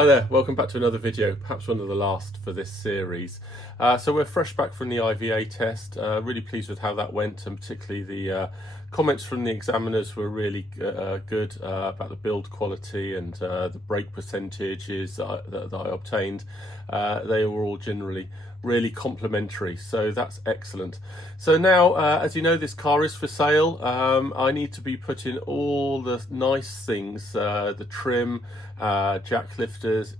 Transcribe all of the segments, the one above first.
Hi there, welcome back to another video, perhaps one of the last for this series. So we're fresh back from the IVA test, really pleased with how that went, and particularly the comments from the examiners were really good about the build quality and the brake percentages that I obtained. They were all generally really complimentary, so that's excellent. So now, as you know, this car is for sale. I need to be putting all the nice things, the trim, jack lifters,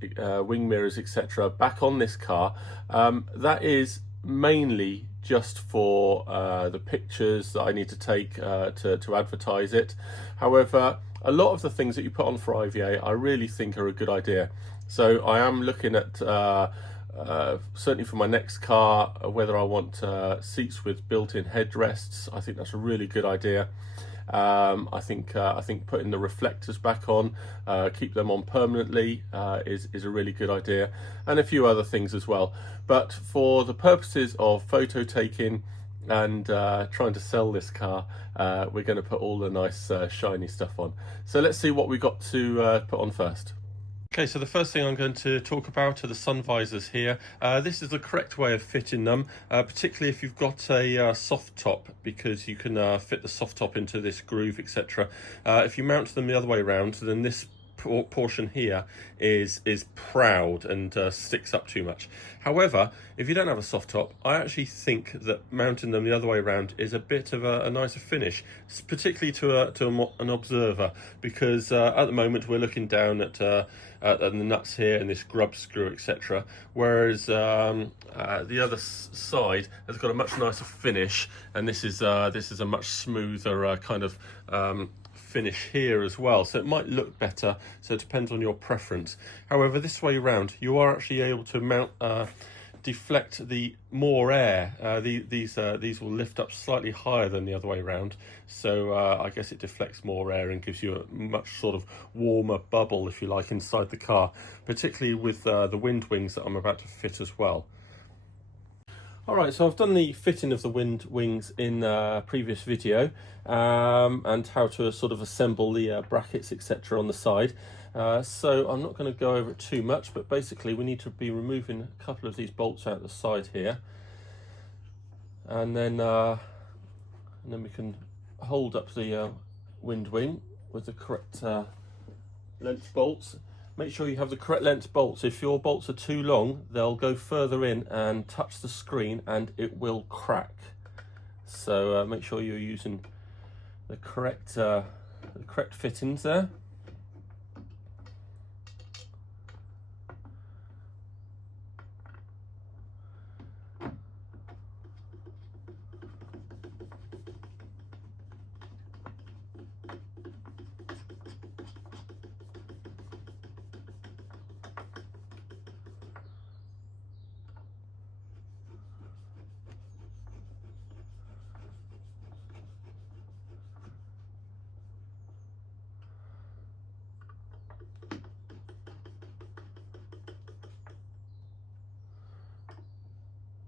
wing mirrors, etc., back on this car. That is mainly just for the pictures that I need to take to advertise it. However, a lot of the things that you put on for IVA I really think are a good idea. So I am looking at certainly for my next car whether I want seats with built-in headrests. I think that's a really good idea. I think putting the reflectors back on, keep them on permanently, is a really good idea, and a few other things as well. But for the purposes of photo taking and trying to sell this car, we're going to put all the nice shiny stuff on. So let's see what we got to put on first. Okay, so the first thing I'm going to talk about are the sun visors here. This is the correct way of fitting them, particularly if you've got a soft top, because you can fit the soft top into this groove, etc. If you mount them the other way around, then this portion here is proud and sticks up too much. However, if you don't have a soft top, I actually think that mounting them the other way around is a bit of a nicer finish, particularly to an observer, because at the moment we're looking down at the nuts here and this grub screw, etc., whereas the other side has got a much nicer finish, and this is a much smoother kind of finish here as well, so it might look better. So it depends on your preference. However, this way around you are actually able to mount deflect the more air. These will lift up slightly higher than the other way around, so I guess it deflects more air and gives you a much sort of warmer bubble, if you like, inside the car, particularly with the wind wings that I'm about to fit as well. Alright, so I've done the fitting of the wind wings in a previous video, and how to sort of assemble the brackets, etc., on the side. So I'm not going to go over it too much, but basically we need to be removing a couple of these bolts out the side here, and then we can hold up the wind wing with the correct length bolts. Make sure you have the correct length bolts. If your bolts are too long, they'll go further in and touch the screen and it will crack. So make sure you're using the correct fittings there.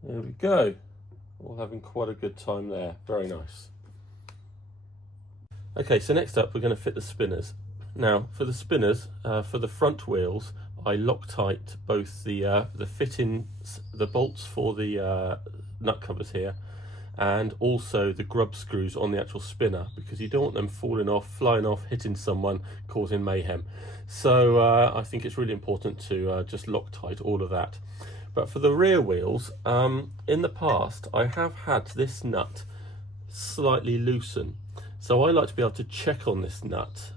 There we go, all having quite a good time there, very nice. Okay, so next up we're going to fit the spinners. Now for the spinners, for the front wheels, I Loctite both the fittings, the bolts for the nut covers here, and also the grub screws on the actual spinner, because you don't want them falling off, flying off, hitting someone, causing mayhem. So I think it's really important to just Loctite all of that. But for the rear wheels, in the past I have had this nut slightly loosen, so I like to be able to check on this nut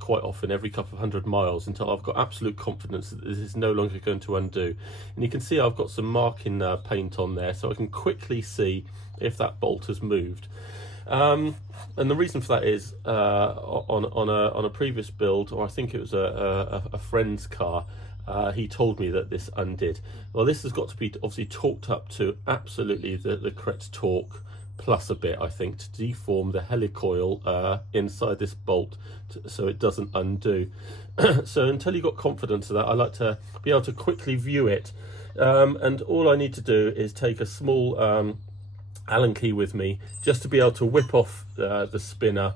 quite often, every couple of 100 miles, until I've got absolute confidence that this is no longer going to undo. And you can see I've got some marking paint on there, so I can quickly see if that bolt has moved. And the reason for that is on a previous build, or I think it was a friend's car, he told me that this undid. Well, this has got to be obviously torqued up to absolutely the correct torque, plus a bit, I think, to deform the helicoil inside this bolt so it doesn't undo. So until you've got confidence of that, I like to be able to quickly view it, and all I need to do is take a small Allen key with me, just to be able to whip off the spinner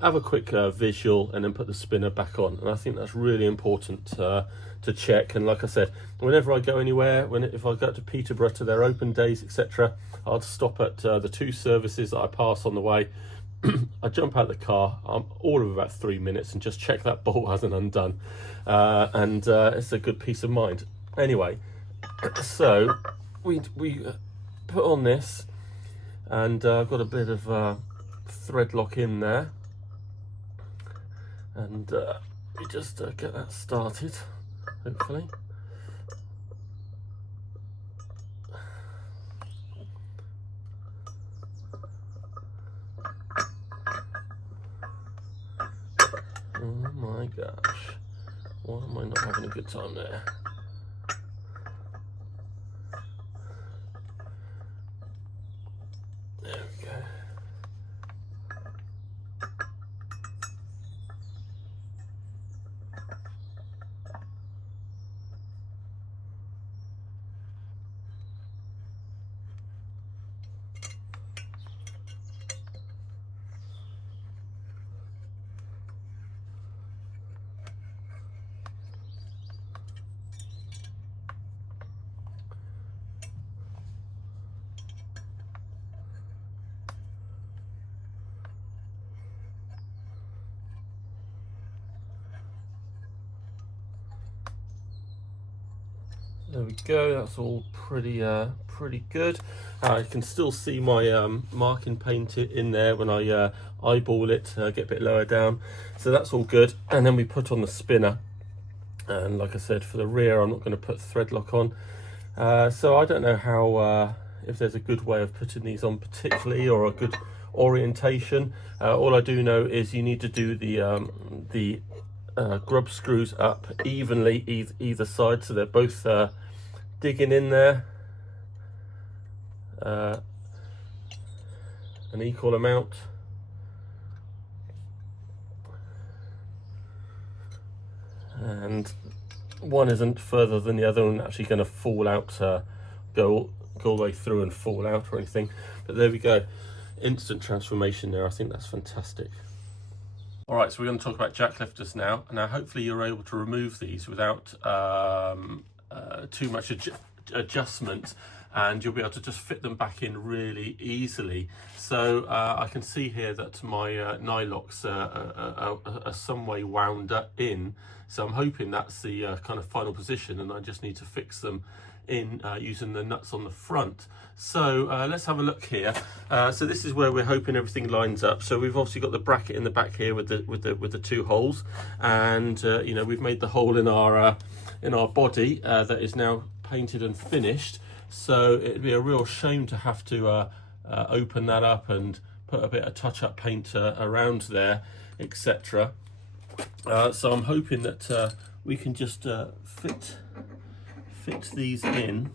have a quick visual and then put the spinner back on. And I think that's really important to check. And like I said, whenever I go anywhere, if I go to Peterborough to their open days, etc., I'll stop at the 2 services that I pass on the way. I jump out of the car, all of about 3 minutes, and just check that bolt hasn't undone, and it's a good peace of mind. Anyway, so we put on this, and I've got a bit of thread lock in there, and we just get that started, hopefully. Oh my gosh, why am I not having a good time there? There we go. There we go, that's all pretty good. I can still see my marking paint in there when I eyeball it, get a bit lower down. So that's all good. And then we put on the spinner. And like I said, for the rear, I'm not going to put thread lock on. So I don't know how, if there's a good way of putting these on particularly, or a good orientation. All I do know is you need to do the grub screws up evenly either side, so they're both digging in there an equal amount. And one isn't further than the other and actually going to fall out, go all the way through and fall out or anything. But there we go, instant transformation there. I think that's fantastic. All right, so we're going to talk about jack lifters now. Now, hopefully you're able to remove these without too much adjustment, and you'll be able to just fit them back in really easily. So I can see here that my nylocks are some way wound up in. So I'm hoping that's the kind of final position, and I just need to fix them in using the nuts on the front. So let's have a look here. So this is where we're hoping everything lines up. So we've obviously got the bracket in the back here with the 2 holes, and you know, we've made the hole in our body that is now painted and finished. So it'd be a real shame to have to open that up and put a bit of touch-up paint around there, etc. So I'm hoping that we can just fit these in,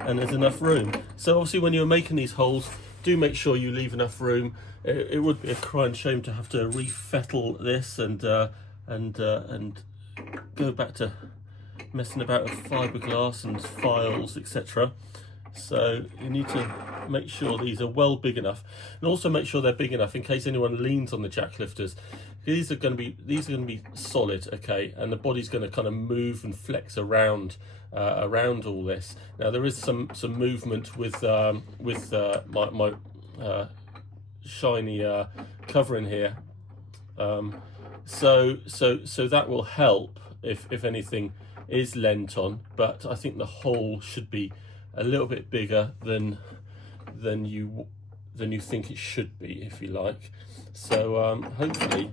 and there's enough room. So obviously when you're making these holes, do make sure you leave enough room. It would be a crying shame to have to refettle this and go back to messing about with fiberglass and files, etc. So you need to make sure these are well big enough, and also make sure they're big enough in case anyone leans on the jack lifters. These are going to be solid, okay, and the body's going to kind of move and flex around all this. Now there is some movement with my shiny covering here, so that will help if anything is lent on. But I think the hole should be a little bit bigger than you think it should be, if you like. So hopefully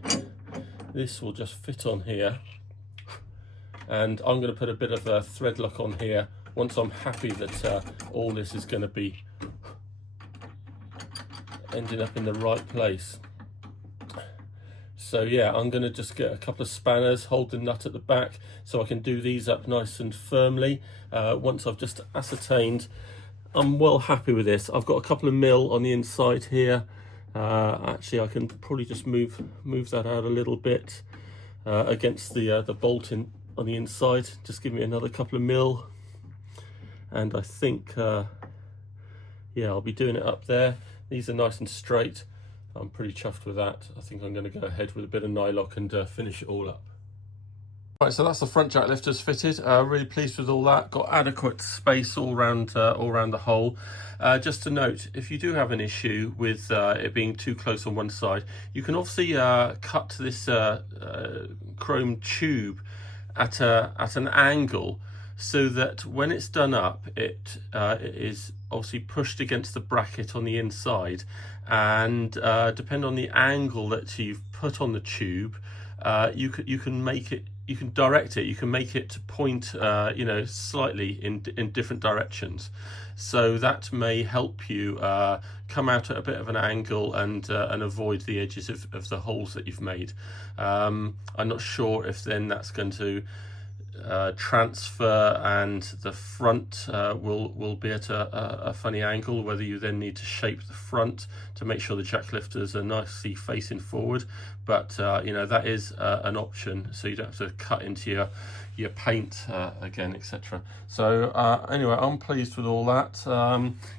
this will just fit on here, and I'm going to put a bit of a thread lock on here once I'm happy that all this is going to be ending up in the right place. So yeah, I'm going to just get a couple of spanners, hold the nut at the back so I can do these up nice and firmly. Once I've just ascertained I'm well happy with this. I've got a couple of mil on the inside here. Actually, I can probably just move that out a little bit against the bolt on the inside. Just give me another couple of mil, and I think yeah, I'll be doing it up there. These are nice and straight. I'm pretty chuffed with that. I think I'm going to go ahead with a bit of nylock and finish it all up. Right, so that's the front jack lifters fitted. Really pleased with all that. Got adequate space all around the hole. Just to note, if you do have an issue with it being too close on one side, you can obviously cut this chrome tube at an angle, so that when it's done up, it is obviously pushed against the bracket on the inside, and depending on the angle that you've put on the tube, you can make it. You can direct it. You can make it to point, you know, slightly in different directions. So that may help you come out at a bit of an angle and avoid the edges of the holes that you've made. I'm not sure if then that's going to transfer and the front will be at a funny angle, whether you then need to shape the front to make sure the jack lifters are nicely facing forward. But you know, that is an option, so you don't have to cut into your paint again, etc. So anyway, I'm pleased with all that.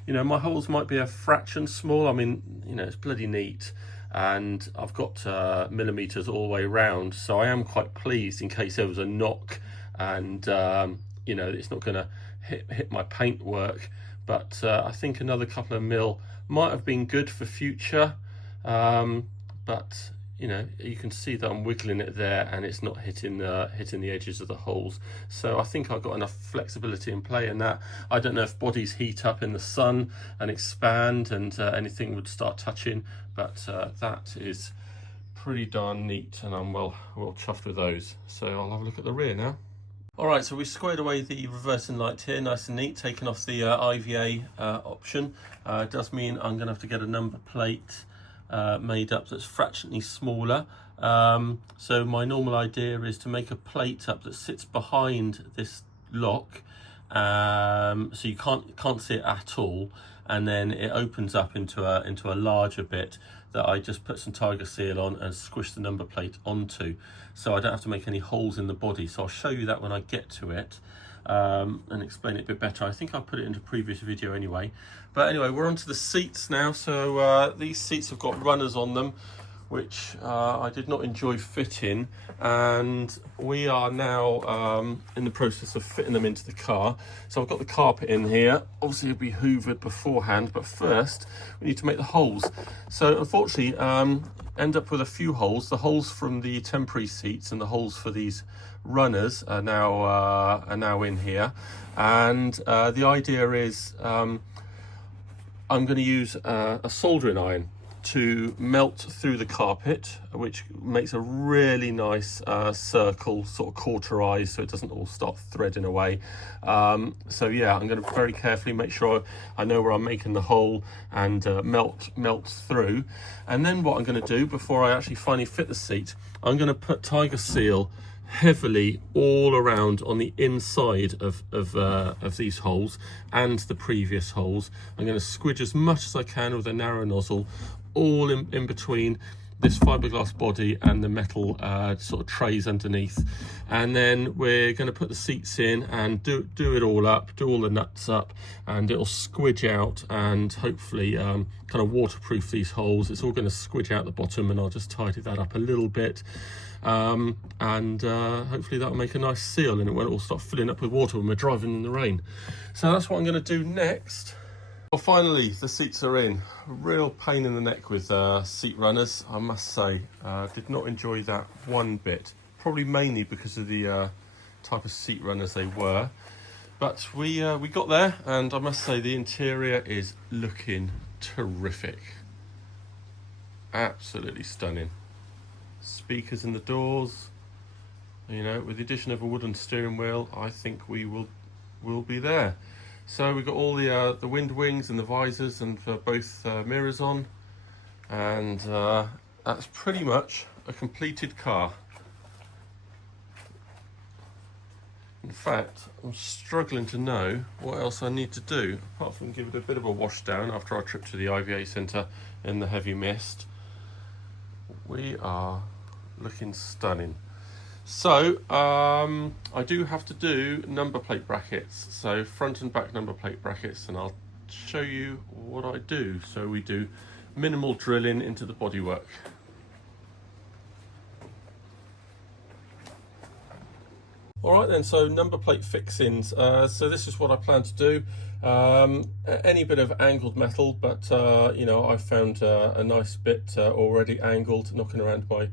You know, my holes might be a fraction small. I mean, you know, it's bloody neat, and I've got millimeters all the way around, so I am quite pleased in case there was a knock and you know, it's not going to hit my paint work. But I think another couple of mil might have been good for future, but you know, you can see that I'm wiggling it there and it's not hitting the edges of the holes. So I think I've got enough flexibility in play in that. I don't know if bodies heat up in the sun and expand and anything would start touching, but that is pretty darn neat, and I'm well chuffed with those. So I'll have a look at the rear now. All right, so we squared away the reversing light here, nice and neat, taking off the IVA option. It does mean I'm going to have to get a number plate made up that's fractionally smaller. So my normal idea is to make a plate up that sits behind this lock, so you can't see it at all, and then it opens up into a larger bit that I just put some tiger seal on and squish the number plate onto, so I don't have to make any holes in the body. So I'll show you that when I get to it and explain it a bit better. I think I put it into a previous video anyway. But anyway, we're onto the seats now. So these seats have got runners on them, which I did not enjoy fitting, and we are now in the process of fitting them into the car. So I've got the carpet in here. Obviously it'll be hoovered beforehand, but first we need to make the holes. So unfortunately, end up with a few holes. The holes from the temporary seats and the holes for these runners are now in here, and the idea is I'm going to use a soldering iron to melt through the carpet, which makes a really nice circle, sort of cauterized, so it doesn't all start threading away. So yeah, I'm going to very carefully make sure I know where I'm making the hole and melt through. And then what I'm going to do before I actually finally fit the seat, I'm going to put tiger seal heavily all around on the inside of these holes and the previous holes. I'm going to squidge as much as I can with a narrow nozzle all in between this fiberglass body and the metal sort of trays underneath, and then we're going to put the seats in and do it all up, do all the nuts up, and it'll squidge out and hopefully kind of waterproof these holes. It's all going to squidge out the bottom, and I'll just tidy that up a little bit, and hopefully that'll make a nice seal and it won't all start filling up with water when we're driving in the rain. So that's what I'm going to do next. Well, finally, the seats are in. A real pain in the neck with seat runners, I must say. Did not enjoy that one bit. Probably mainly because of the type of seat runners they were. But we got there, and I must say the interior is looking terrific. Absolutely stunning. Speakers in the doors. You know, with the addition of a wooden steering wheel, I think we will be there. So we've got all the wind wings and the visors and both mirrors on, and that's pretty much a completed car. In fact, I'm struggling to know what else I need to do, apart from give it a bit of a wash down after our trip to the IVA centre in the heavy mist. We are looking stunning. So I do have to do number plate brackets, so front and back number plate brackets, and I'll show you what I do. So we do minimal drilling into the bodywork. All right then, so number plate fixings. So this is what I plan to do. Any bit of angled metal, but you know, I found a nice bit already angled knocking around my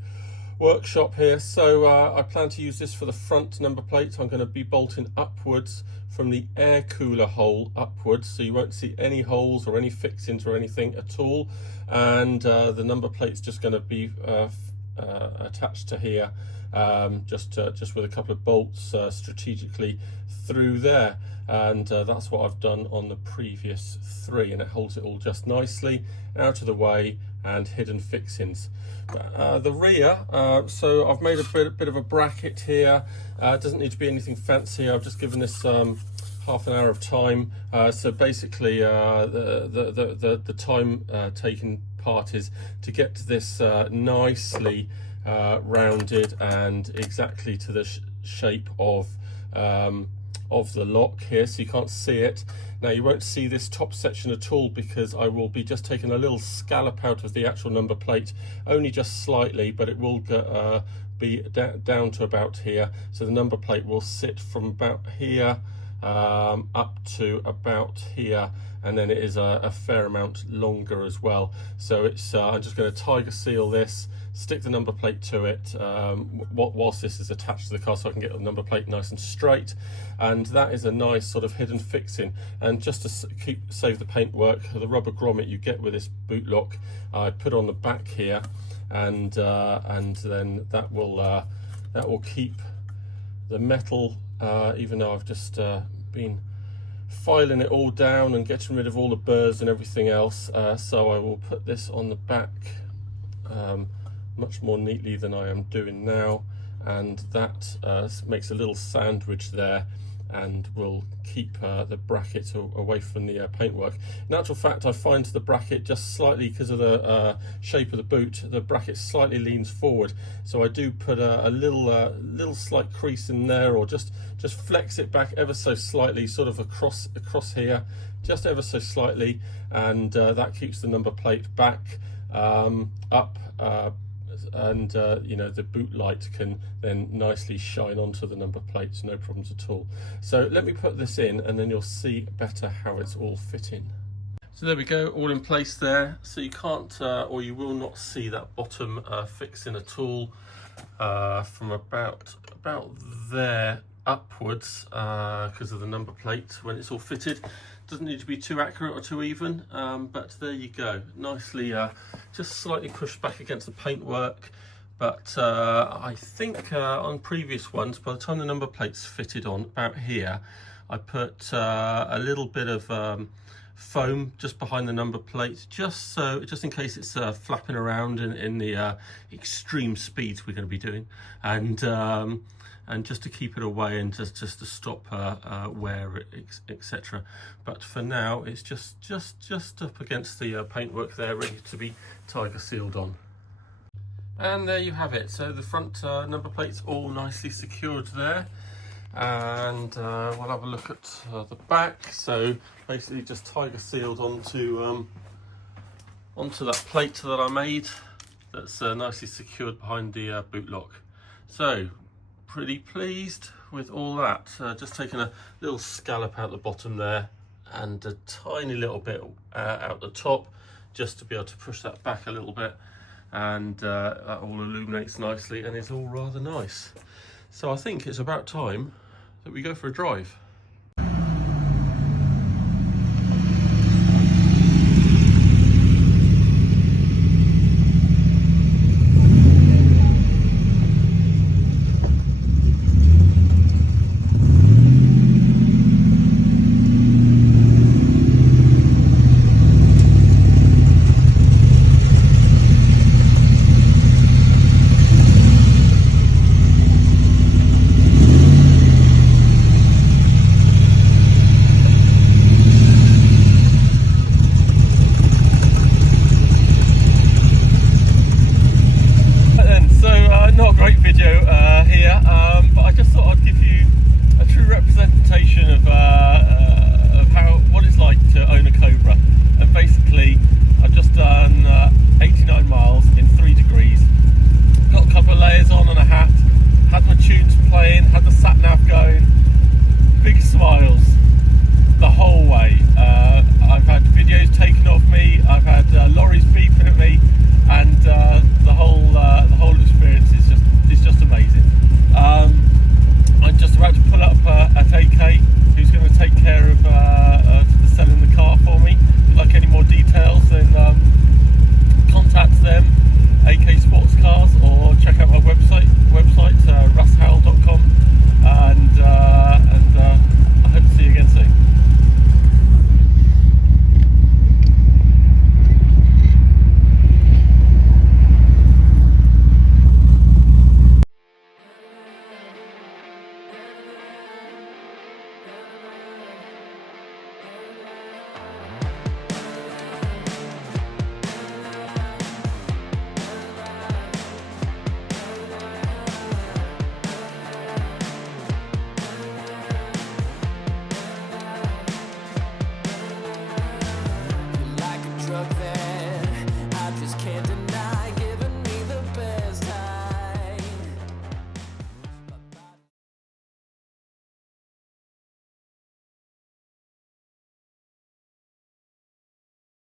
workshop here. So I plan to use this for the front number plate. I'm going to be bolting upwards from the air cooler hole upwards, so you won't see any holes or any fixings or anything at all. And the number plate's just going to be attached to here, just with a couple of bolts strategically through there. And that's what I've done on the previous 3, and it holds it all just nicely out of the way and hidden fixings. The rear, so I've made a bit of a bracket here. It doesn't need to be anything fancy. I've just given this half an hour of time. So basically the time taken part is to get this nicely rounded and exactly to the shape of the lock here, so you can't see it. Now you won't see this top section at all because I will be just taking a little scallop out of the actual number plate, only just slightly, but it will be down to about here. So the number plate will sit from about here up to about here, and then it is a fair amount longer as well. So it's I'm just going to tiger seal this, stick the number plate to it whilst this is attached to the car, so I can get the number plate nice and straight. And that is a nice sort of hidden fixing. And just to save the paintwork, the rubber grommet you get with this boot lock, I put on the back here, and then that will keep the metal, even though I've just been filing it all down and getting rid of all the burrs and everything else. So I will put this on the back much more neatly than I am doing now, and that makes a little sandwich there and will keep the bracket away from the paintwork. In actual fact, I find the bracket just slightly, because of the shape of the boot, the bracket slightly leans forward, so I do put a little slight crease in there, or just flex it back ever so slightly, sort of across here, just ever so slightly, and that keeps the number plate back up, and you know, the boot light can then nicely shine onto the number plates, no problems at all. So let me put this in and then you'll see better how it's all fitting. So there we go, all in place there. So you can't or you will not see that bottom fixing at all from about there upwards, because of the number plate when it's all fitted. Doesn't need to be too accurate or too even, but there you go, nicely just slightly pushed back against the paintwork. But I think on previous ones, by the time the number plate's fitted on about here, I put a little bit of foam just behind the number plate, just in case it's flapping around in the extreme speeds we're going to be doing, and just to keep it away and just to stop wear, etc. But for now, it's just up against the paintwork there, ready to be tiger sealed on. And there you have it. So the front number plate's all nicely secured there, and we'll have a look at the back. So basically just tiger sealed onto that plate that I made, that's nicely secured behind the boot lock. So pretty pleased with all that. Just taking a little scallop out the bottom there and a tiny little bit out the top, just to be able to push that back a little bit, and that all illuminates nicely and is all rather nice. So I think it's about time that we go for a drive.